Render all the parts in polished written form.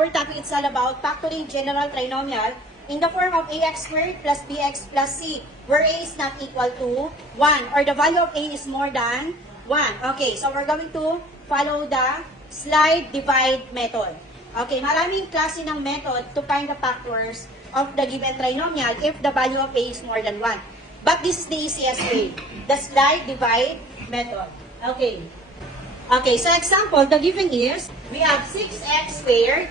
our topic is all about factoring general trinomial in the form of ax squared plus bx plus c, where a is not equal to 1, or the value of a is more than 1. Okay, so we're going to follow the slide divide method. Okay, maraming klase ng method to find the factors of the given trinomial if the value of a is more than 1. But this is the easiest way, the slide divide method. Okay. Okay, so example, the given is, we have 6x squared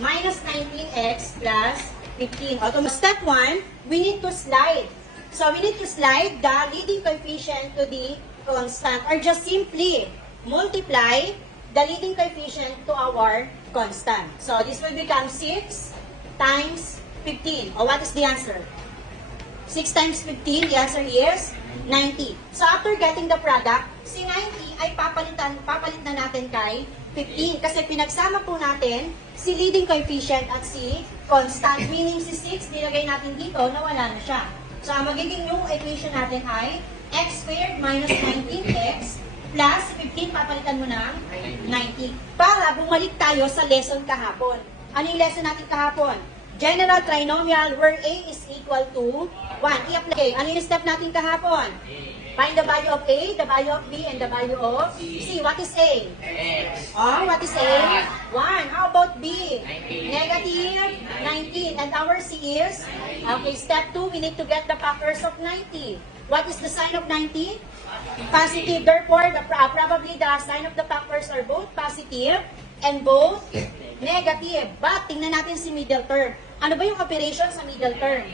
minus 19x plus 15. Step 1, we need to slide. So we need to slide the leading coefficient to the constant, or just simply multiply the leading coefficient to our constant. So this will become 6 times 15. What is the answer? 6 times 15, the answer is 90. So after getting the product, si 90 ay papalit na natin kay 15. Kasi pinagsama po natin si leading coefficient at si constant. Meaning si 6, nilagay natin dito, nawala na siya. So ang magiging yung equation natin ay x squared minus 19x plus 15, papalitan mo ng 90. Para bumalik tayo sa lesson kahapon. Ano yung lesson natin kahapon? General trinomial where a is equal to 1. I-apply. Ano yung step natin kahapon? Find the value of a, the value of b, and the value of c. What is a? X. Oh, what is a? 1. How about b? 19. Negative 19. And our c is? Okay, step 2, we need to get the factors of 90. What is the sign of 90? Positive. Therefore, probably the sign of the factors are both positive and both negative. But, tingnan natin si middle term. Ano ba yung operation sa middle term?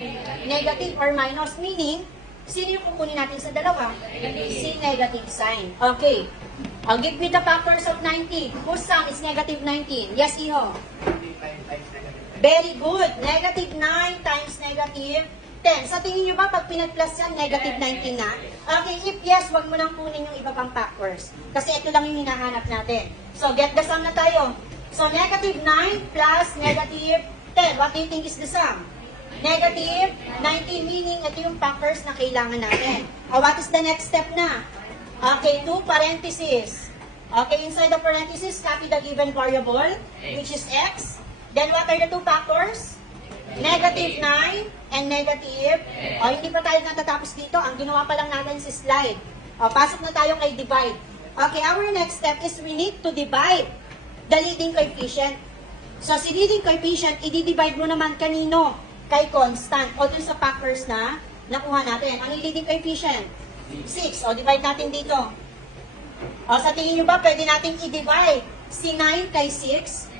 Negative or minus, meaning, sino yung kukunin natin sa dalawa? Si negative sign. Okay. I'll give me the factors of 90. Whose sum is negative 19? Yes, Iho? Very good. Negative 9 times negative 10. Sa tingin nyo ba, pag pinag-plus yan, negative 19 na? Okay, if yes, wag mo nang kunin yung iba pang factors. Kasi ito lang yung hinahanap natin. So, get the sum na tayo. So, negative 9 plus negative 10. What do you think is the sum? Negative 19, meaning ito yung factors na kailangan natin. What is the next step na? Okay, 2 parentheses. Okay, inside the parentheses, copy the given variable, which is x. Then, what are the two factors? Negative 9 and negative. Hindi pa tayo natatapos dito. Ang ginawa pa lang natin si slide. Pasok na tayo kay divide. Okay, our next step is we need to divide the leading coefficient. So, si leading coefficient, i-divide mo naman kanino? Kay constant. O dun sa factors na nakuha natin. Ang leading coefficient? 6. O, divide natin dito. O, sa tingin nyo ba, pwede natin i-divide si 9 kay 6?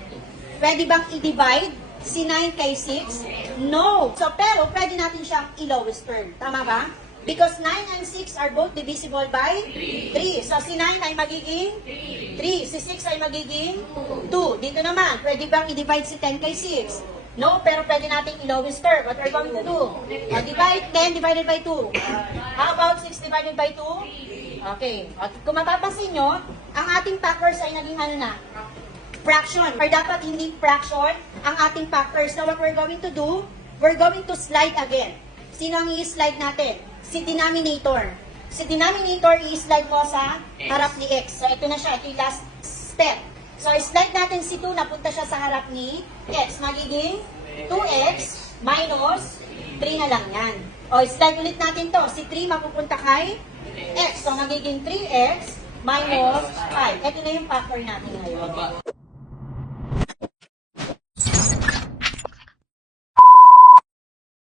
Pwede bang i-divide si 9 kay 6? No. So, pero pwede natin siyang i-lowest term. Tama ba? Because 9 and 6 are both divisible by 3. So, si 9 ay magiging 3. Si 6 ay magiging 2. Dito naman, pwede bang i-divide si 10 kay 6? No, pero pwede natin i-lowest term. What are we going to do? Divide 10 divided by 2. How about 6 divided by 2? Okay. At kung mapapansin nyo, ang ating factors ay naging ano na? Fraction. Or dapat hindi fraction ang ating factors. Now, what we're going to do, we're going to slide again. Sino ang i-slide natin? Si denominator. Si denominator, i-slide mo sa harap ni x. So, ito na siya. Ito yung last step. So, i-slide natin si 2, napunta siya sa harap ni x. Magiging 2x minus 3 na lang yan. O, slide ulit natin to. Si 3 mapupunta kay x. So, magiging 3x minus 5. Ito na yung factor natin ngayon.